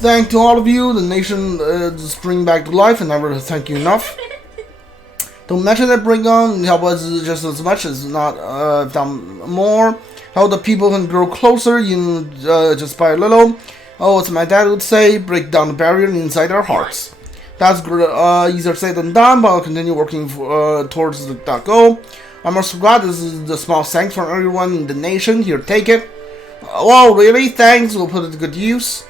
Thank to all of you. The nation is bring back to life, and never thank you enough. Don't mention that bring on help us just as much as not done more. How the people can grow closer, just by a little. Oh, as my dad would say, break down the barrier inside our hearts. That's easier said than done, but I'll continue working towards that goal. I'm also glad this is the small thanks from everyone in the nation. Here, take it. Wow, really? Thanks. We'll put it to good use.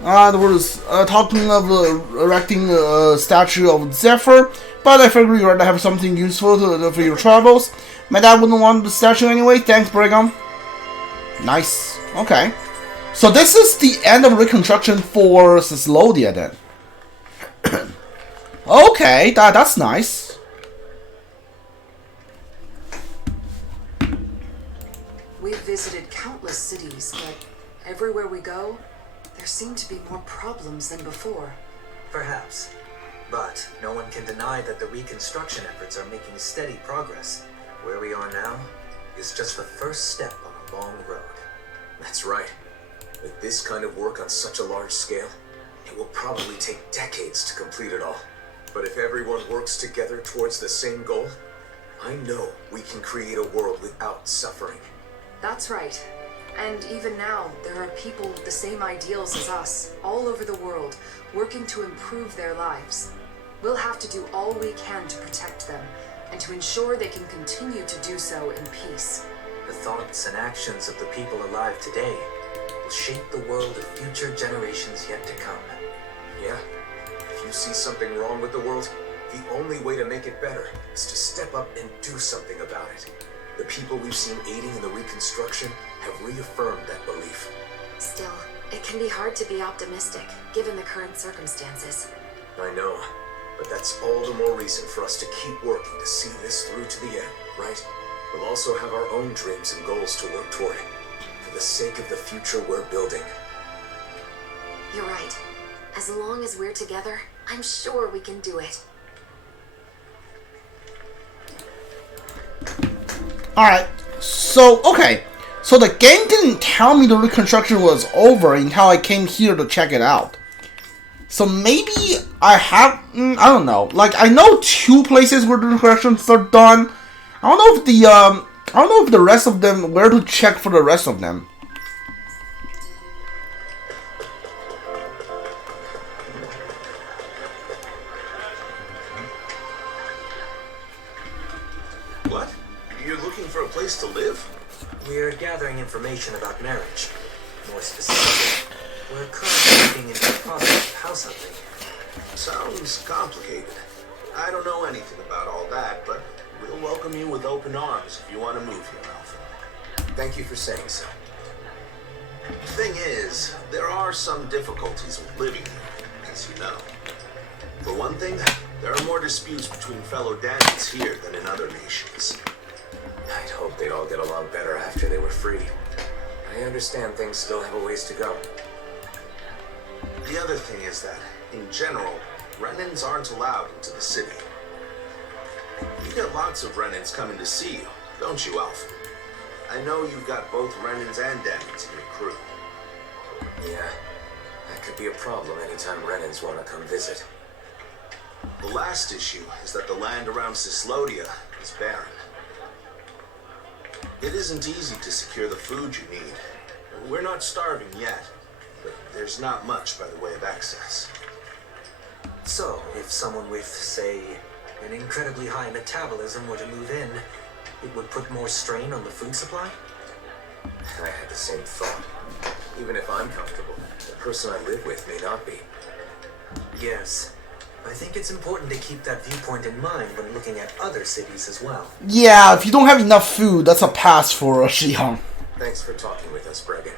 There was talking of erecting a statue of Zephyr, but I figured you'd rather have something useful for your travels. My dad wouldn't want the statue anyway. Thanks, Brigham. Nice. Okay. So this is the end of reconstruction for Ceslodia then. Okay, that's nice. We've visited countless cities, but everywhere we go, there seem to be more problems than before. Perhaps. But no one can deny that the reconstruction efforts are making steady progress. Where we are now is just the first step on a long road. That's right. With this kind of work on such a large scale, it will probably take decades to complete it all. But if everyone works together towards the same goal, I know we can create a world without suffering. That's right. And even now, there are people with the same ideals as us, all over the world, working to improve their lives. We'll have to do all we can to protect them, and to ensure they can continue to do so in peace. The thoughts and actions of the people alive today will shape the world of future generations yet to come. Yeah. If you see something wrong with the world, the only way to make it better is to step up and do something about it. The people we've seen aiding in the reconstruction have reaffirmed that belief. Still, it can be hard to be optimistic, given the current circumstances. I know, but that's all the more reason for us to keep working to see this through to the end, right? We'll also have our own dreams and goals to work toward, for the sake of the future we're building. You're right. As long as we're together, I'm sure we can do it. Alright, so, okay. So the game didn't tell me the reconstruction was over until I came here to check it out. So maybe I have, I don't know. Like, I know 2 places where the reconstructions are done. I don't know if the rest of them, where to check for the rest of them. What? You're looking for a place to live? We're gathering information about marriage. More specifically, we're currently looking into the process of house hunting. Sounds complicated. I don't know anything about all that, but we'll welcome you with open arms if you want to move here, Alpha. Thank you for saying so. Thing is, there are some difficulties with living here, as you know. For one thing, there are more disputes between fellow Dahnans here than in other nations. I'd hope they'd all get along better after they were free. I understand things still have a ways to go. The other thing is that, in general, Renans aren't allowed into the city. You get lots of Renans coming to see you, don't you, Alpha? I know you've got both Renans and Dahnans in your crew. Yeah, that could be a problem anytime Renans want to come visit. The last issue is that the land around Ceslodia is barren. It isn't easy to secure the food you need. We're not starving yet, but there's not much by the way of access. So, if someone with, say, an incredibly high metabolism were to move in, it would put more strain on the food supply? I had the same thought. Even if I'm comfortable, the person I live with may not be. Yes. I think it's important to keep that viewpoint in mind when looking at other cities as well. Yeah, if you don't have enough food, that's a pass for Shihong. Thanks for talking with us, Bregan.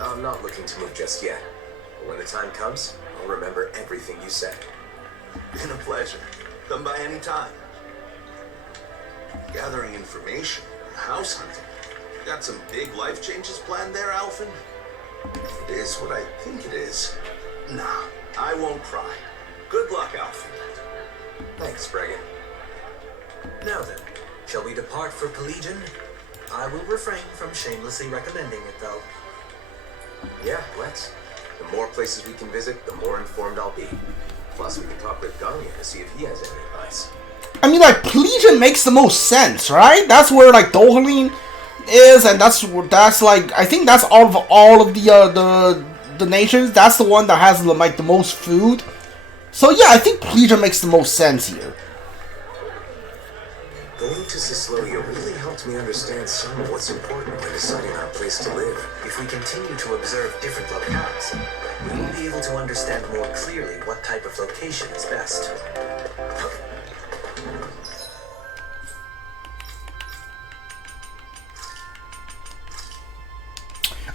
I'm not looking to move just yet, but when the time comes, I'll remember everything you said. Been a pleasure. Come by any time. Gathering information and house hunting. Got some big life changes planned there, Alphen? If it is what I think it is, nah, I won't cry. Good luck, Alphen. Thanks, Bregan. Now then, shall we depart for Collegian? I will refrain from shamelessly recommending it, though. Yeah, let's. The more places we can visit, the more informed I'll be. Plus, we can talk with Gagne to see if he has any advice. I mean, like, Plegian makes the most sense, right? That's where, like, Dahnan is, and that's like, I think that's out of all of the nations, that's the one that has, like, the most food. So, yeah, I think Plegian makes the most sense here. Going to Zestiria really helped me understand some of what's important when deciding on a place to live. If we continue to observe different locales, we will be able to understand more clearly what type of location is best.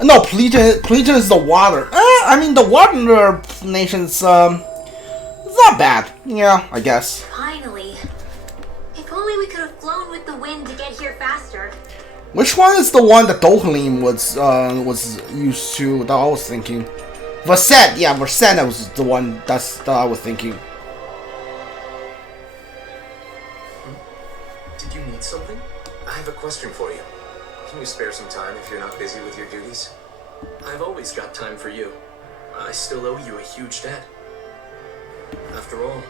No, Plegian is the water. I mean, the water nations, it's not bad. Yeah, I guess. Finally. If only we could have flown with the wind to get here faster. Which one is the one that Dahnan was used to? That I was thinking. Verset, yeah, Verset was the one that I was thinking. Did you need something? I have a question for you. Can you spare some time if you're not busy with your duties? I've always got time for you. I still owe you a huge debt. After all,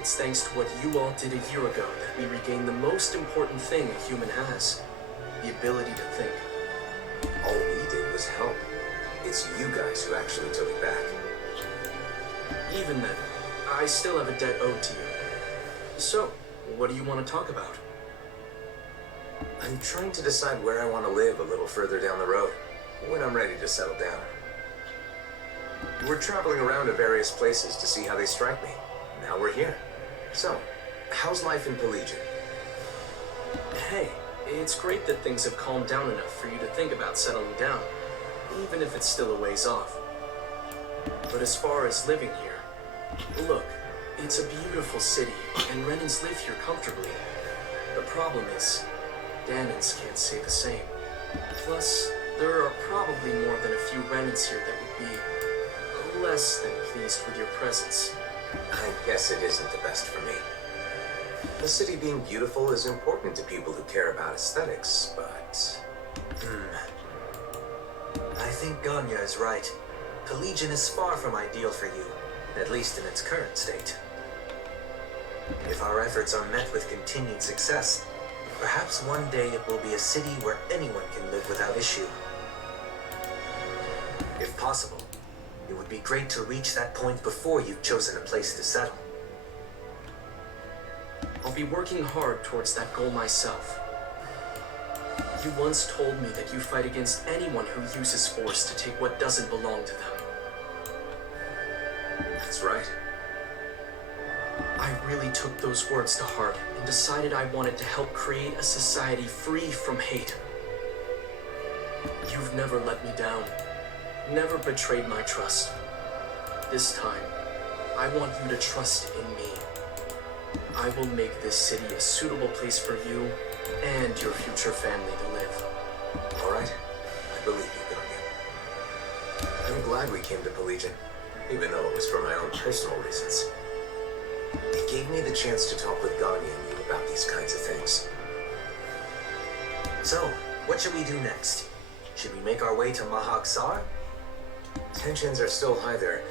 it's thanks to what you all did a year ago that we regained the most important thing a human has. The ability to think. All we did was help. It's you guys who actually took it back. Even then, I still have a debt owed to you. So, what do you want to talk about? I'm trying to decide where I want to live a little further down the road, when I'm ready to settle down. We're traveling around to various places to see how they strike me. Now we're here. So, how's life in Plegian? Hey, it's great that things have calmed down enough for you to think about settling down, even if it's still a ways off. But as far as living here, look, it's a beautiful city, and Renans live here comfortably. The problem is, Dahnans can't say the same. Plus, there are probably more than a few Renans here that would be less than pleased with your presence. I guess it isn't the best for me. The city being beautiful is important to people who care about aesthetics, but... I think Gagne is right. Plegian is far from ideal for you, at least in its current state. If our efforts are met with continued success, perhaps one day it will be a city where anyone can live without issue. If possible, it would be great to reach that point before you've chosen a place to settle. I'll be working hard towards that goal myself. You once told me that you fight against anyone who uses force to take what doesn't belong to them. That's right. I really took those words to heart and decided I wanted to help create a society free from hate. You've never let me down, never betrayed my trust. This time, I want you to trust in me. I will make this city a suitable place for you and your future family to live. All right, I believe you, Gagne. I'm glad we came to Plegian, even though it was for my own personal reasons. It gave me the chance to talk with Gagne and you about these kinds of things. So, what should we do next? Should we make our way to Mahak Sar? Tensions are still high there,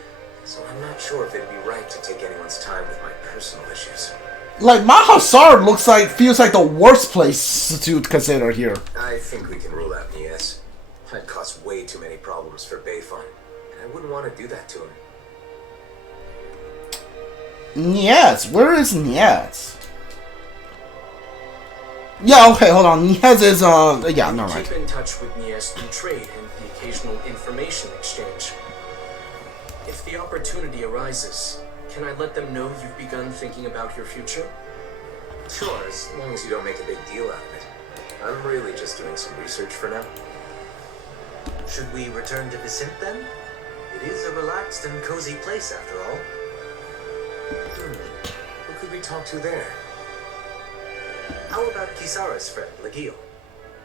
so I'm not sure if it'd be right to take anyone's time with my personal issues. Like, Mahasar feels like the worst place to consider here. I think we can rule out Nies. I'd cause way too many problems for Beifan, and I wouldn't want to do that to him. Nies, where is Nies? Yeah, okay, hold on. Nies is, yeah, never mind. Keep in touch with Nies through trade and the occasional information exchange. If the opportunity arises, can I let them know you've begun thinking about your future? Sure, as long as you don't make a big deal out of it. I'm really just doing some research for now. Should we return to Vicent then? It is a relaxed and cozy place after all. Who could we talk to there? How about Kisara's friend, Legio?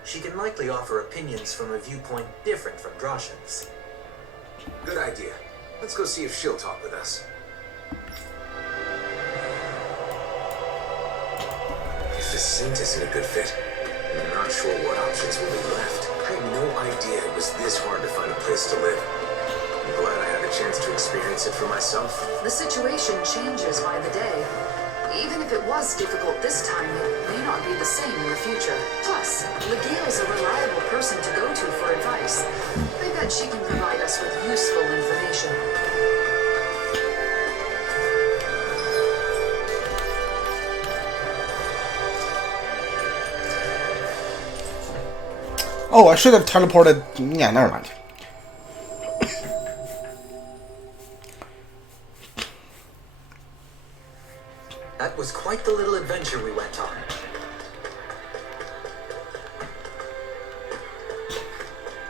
She can likely offer opinions from a viewpoint different from Droshan's. Good idea. Let's go see if she'll talk with us. If Vicent isn't a good fit, I'm not sure what options will be left. I had no idea it was this hard to find a place to live. I'm glad I had a a chance to experience it for myself. The situation changes by the day. Even if it was difficult this time, it may not be the same in the future. Plus, Miguel's a reliable person to go to for advice. I bet she can provide us with useful information. Oh, I should have teleported. Yeah, never mind. That was quite the little adventure we went on.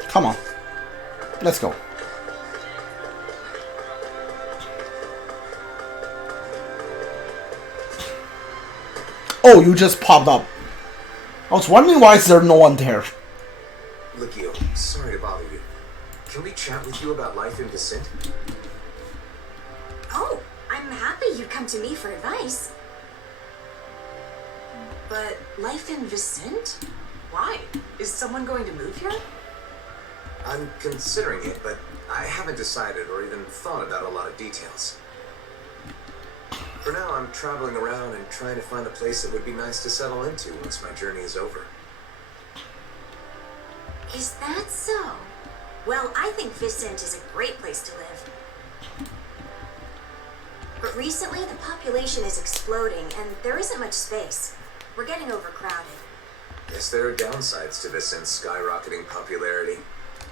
Come on. Let's go. Oh, you just popped up. I was wondering why is there no one there. Lucio, sorry to bother you. Can we chat with you about life in Descent? Oh, I'm happy you'd come to me for advice. But life in Vicent? Why? Is someone going to move here? I'm considering it, but I haven't decided or even thought about a lot of details. For now, I'm traveling around and trying to find a place that would be nice to settle into once my journey is over. Is that so? Well, I think Vicent is a great place to live. But recently, the population is exploding, and there isn't much space. We're getting overcrowded. Guess there are downsides to Vicent's skyrocketing popularity.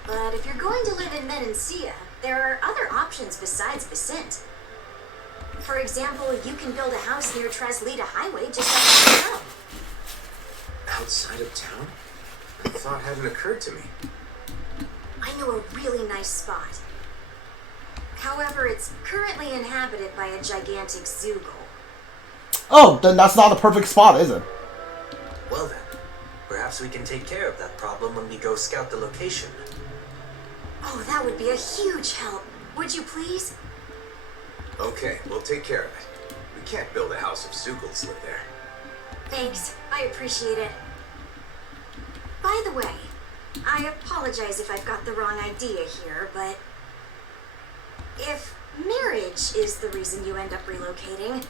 But if you're going to live in Menancia, there are other options besides Vicent. For example, you can build a house near Traslita Highway just outside of town. Outside of town? The thought hadn't occurred to me. I know a really nice spot. However, it's currently inhabited by a gigantic Zoogle. Oh, then that's not the perfect spot, is it? Well then, perhaps we can take care of that problem when we go scout the location. Oh, that would be a huge help. Would you please? Okay, we'll take care of it. We can't build a house if Zoogles live there. Thanks. I appreciate it. By the way, I apologize if I've got the wrong idea here, but if marriage is the reason you end up relocating,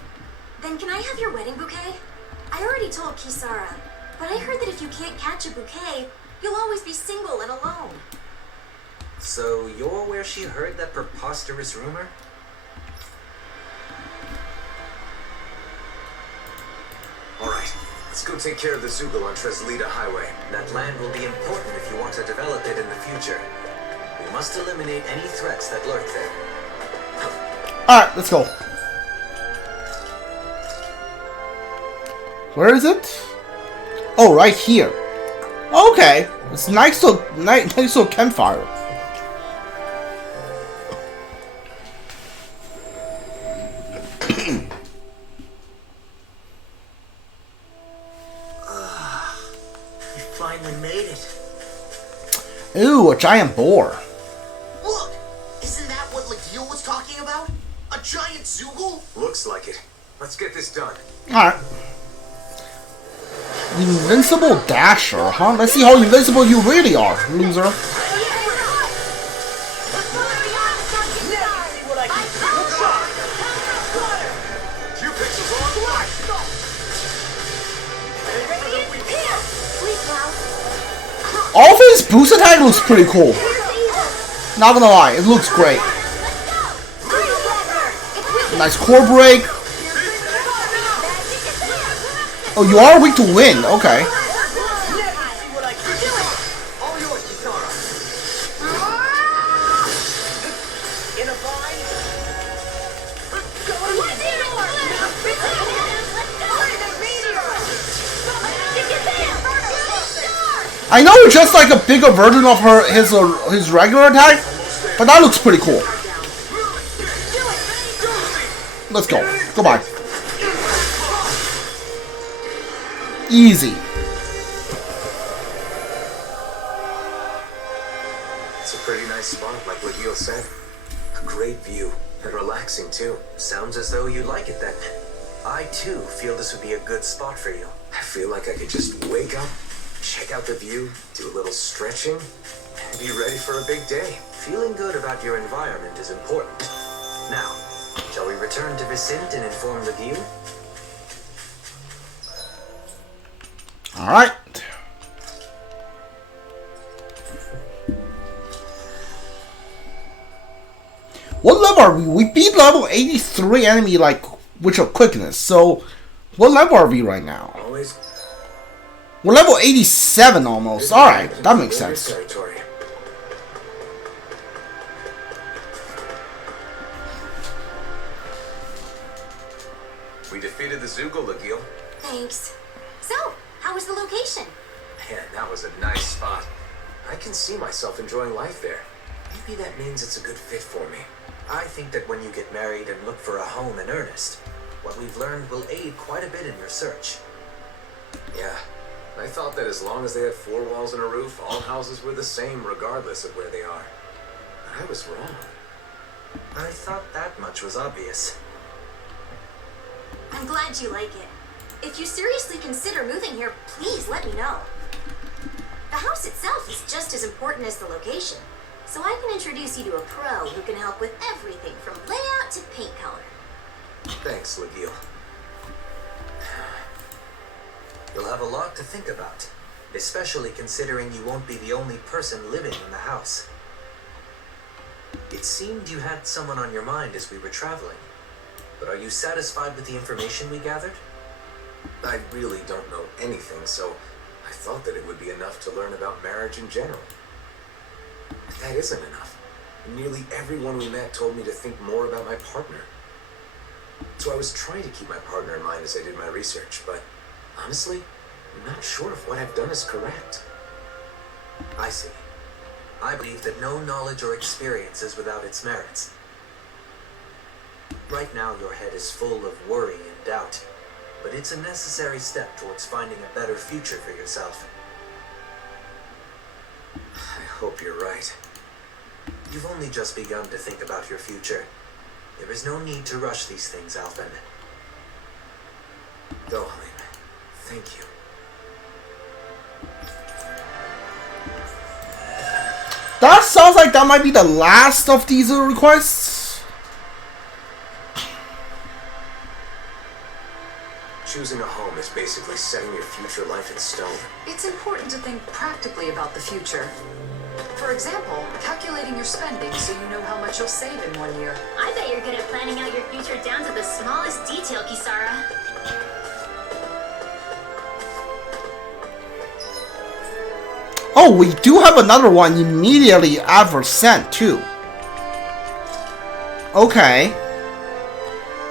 then can I have your wedding bouquet? I already told Kisara, but I heard that if you can't catch a bouquet, you'll always be single and alone. So you're where she heard that preposterous rumor? Alright, let's go take care of the Zoogle on Traslita Highway. That land will be important if you want to develop it in the future. We must eliminate any threats that lurk there. Alright, let's go. Where is it? Oh, right here. Okay, it's nice to campfire. You finally made it. Ooh, a giant boar. Look! Isn't that what Legil was talking about? A giant Zoogle? Looks like it. Let's get this done. Alright. Invincible Dasher, huh? Let's see how invincible you really are, loser. You picked the wrong one! All of his boost attack looks pretty cool. Not gonna lie, it looks great. Nice core break. Oh, you are weak to wind. Okay. All yours, Kisara. I know it's just like a bigger version of his regular attack, but that looks pretty cool. Let's go. Goodbye. Easy. It's a pretty nice spot, like Legil said. A great view, and relaxing too. Sounds as though you like it then. I too feel this would be a good spot for you. I feel like I could just wake up, check out the view, do a little stretching, and be ready for a big day. Feeling good about your environment is important. Now, shall we return to Vicent and inform the view? Alright. What level are we? We beat level 83 enemy like with a quickness. So, what level are we right now? Always. We're level 87 almost. Alright, that makes sense. Territory. We defeated the Zoogle, Legil. Thanks. So, how was the location? Man, that was a nice spot. I can see myself enjoying life there. Maybe that means it's a good fit for me. I think that when you get married and look for a home in earnest, what we've learned will aid quite a bit in your search. Yeah, I thought that as long as they had 4 walls and a roof, all houses were the same regardless of where they are. But I was wrong. I thought that much was obvious. I'm glad you like it. If you seriously consider moving here, please let me know. The house itself is just as important as the location, so I can introduce you to a pro who can help with everything from layout to paint color. Thanks, Legil. You'll have a lot to think about, especially considering you won't be the only person living in the house. It seemed you had someone on your mind as we were traveling, but are you satisfied with the information we gathered? I really don't know anything, so I thought that it would be enough to learn about marriage in general. But that isn't enough. Nearly everyone we met told me to think more about my partner. So I was trying to keep my partner in mind as I did my research, but honestly, I'm not sure if what I've done is correct. I see. I believe that no knowledge or experience is without its merits. Right now, your head is full of worry and doubt, but it's a necessary step towards finding a better future for yourself. I hope you're right. You've only just begun to think about your future. There is no need to rush these things, Alvin. Go, Halim. Thank you. That sounds like that might be the last of these requests. Choosing a home is basically setting your future life in stone. It's important to think practically about the future. For example, calculating your spending so you know how much you'll save in 1 year. I bet you're good at planning out your future down to the smallest detail, Kisara. Oh, we do have another one immediately after sent too. Okay.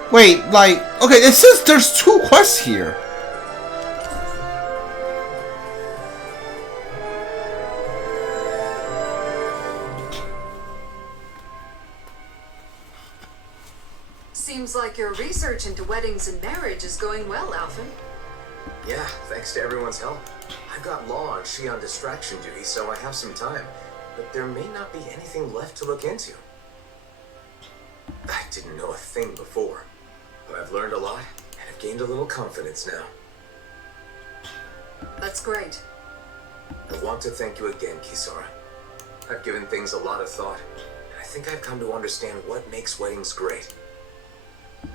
Wait, like, okay, it says there's 2 quests here. Seems like your research into weddings and marriage is going well, Alvin. Yeah, thanks to everyone's help. I've got law and she on distraction duty, so I have some time. But there may not be anything left to look into. I didn't know a thing before, but I've learned a lot and have gained a little confidence now. That's great. I want to thank you again, Kisara. I've given things a lot of thought, and I think I've come to understand what makes weddings great.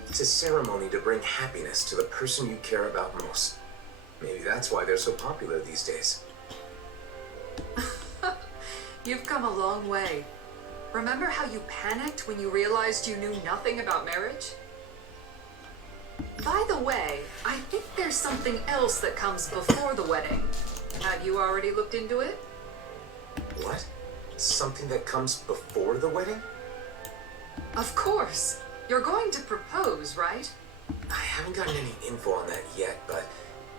It's a ceremony to bring happiness to the person you care about most. Maybe that's why they're so popular these days. You've come a long way. Remember how you panicked when you realized you knew nothing about marriage? By the way, I think there's something else that comes before the wedding. Have you already looked into it? What? Something that comes before the wedding? Of course. You're going to propose, right? I haven't gotten any info on that yet, but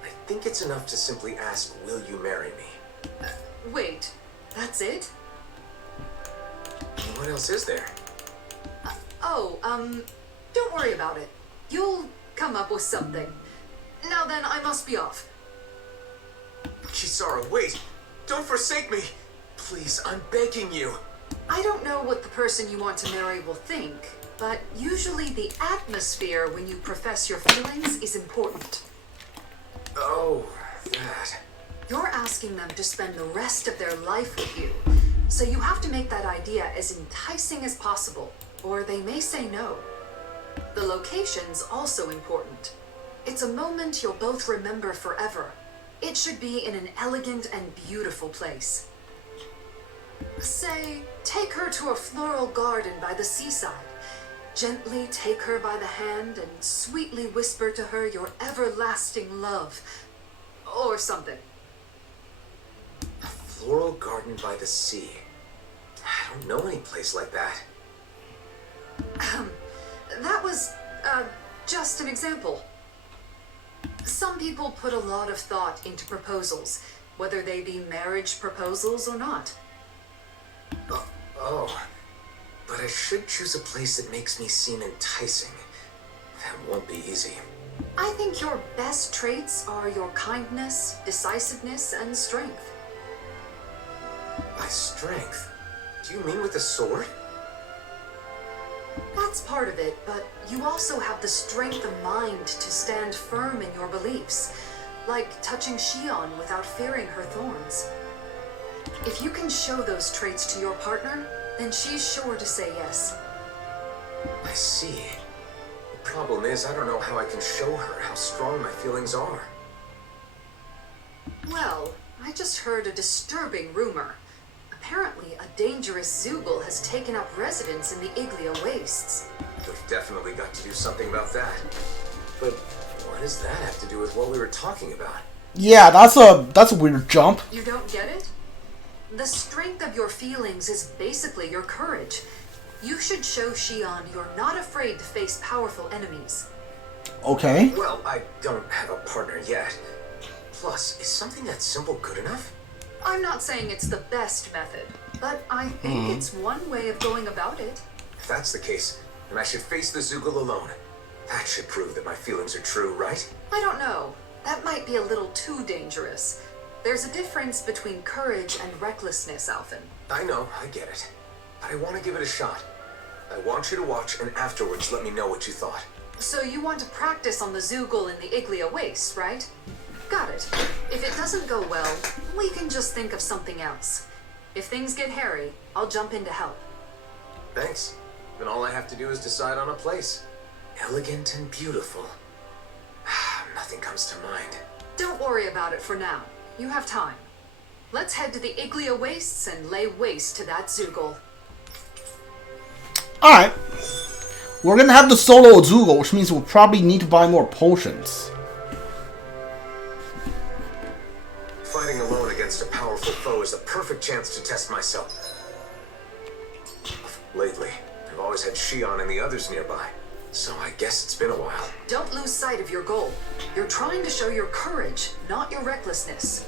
I think it's enough to simply ask, will you marry me? Wait, that's it? What else is there? Don't worry about it. You'll come up with something. Now then, I must be off. Kisara, wait! Don't forsake me! Please, I'm begging you! I don't know what the person you want to marry will think, but usually the atmosphere when you profess your feelings is important. Oh, that. You're asking them to spend the rest of their life with you. So you have to make that idea as enticing as possible, or they may say no. The location's also important. It's a moment you'll both remember forever. It should be in an elegant and beautiful place. Say, take her to a floral garden by the seaside. Gently take her by the hand and sweetly whisper to her your everlasting love. Or something. A floral garden by the sea. I don't know any place like that. That was, just an example. Some people put a lot of thought into proposals, whether they be marriage proposals or not. Oh. But I should choose a place that makes me seem enticing. That won't be easy. I think your best traits are your kindness, decisiveness, and strength. By strength? Do you mean with a sword? That's part of it, but you also have the strength of mind to stand firm in your beliefs, like touching Shion without fearing her thorns. If you can show those traits to your partner, then she's sure to say yes. I see. The problem is, I don't know how I can show her how strong my feelings are. Well, I just heard a disturbing rumor. Apparently, a dangerous Zoogle has taken up residence in the Iglia Wastes. We've definitely got to do something about that. But what does that have to do with what we were talking about? Yeah, that's a weird jump. You don't get it? The strength of your feelings is basically your courage. You should show Shion you're not afraid to face powerful enemies. Okay. Well, I don't have a partner yet. Plus, is something that simple good enough? I'm not saying it's the best method, but I think it's one way of going about it. If that's the case, then I should face the Zoogle alone. That should prove that my feelings are true, right? I don't know. That might be a little too dangerous. There's a difference between courage and recklessness, Alphen. I know, I get it. But I want to give it a shot. I want you to watch and afterwards let me know what you thought. So you want to practice on the Zoogle in the Iglia Wastes, right? Got it. If it doesn't go well, we can just think of something else. If things get hairy, I'll jump in to help. Thanks. Then all I have to do is decide on a place. Elegant and beautiful. Nothing comes to mind. Don't worry about it for now. You have time. Let's head to the Iglia Wastes and lay waste to that Zoogle. Alright. We're gonna have the solo Zoogle, which means we'll probably need to buy more potions. Fighting alone against a powerful foe is the perfect chance to test myself. Lately, I've always had Shion and the others nearby, so I guess it's been a while. Don't lose sight of your goal. You're trying to show your courage, not your recklessness.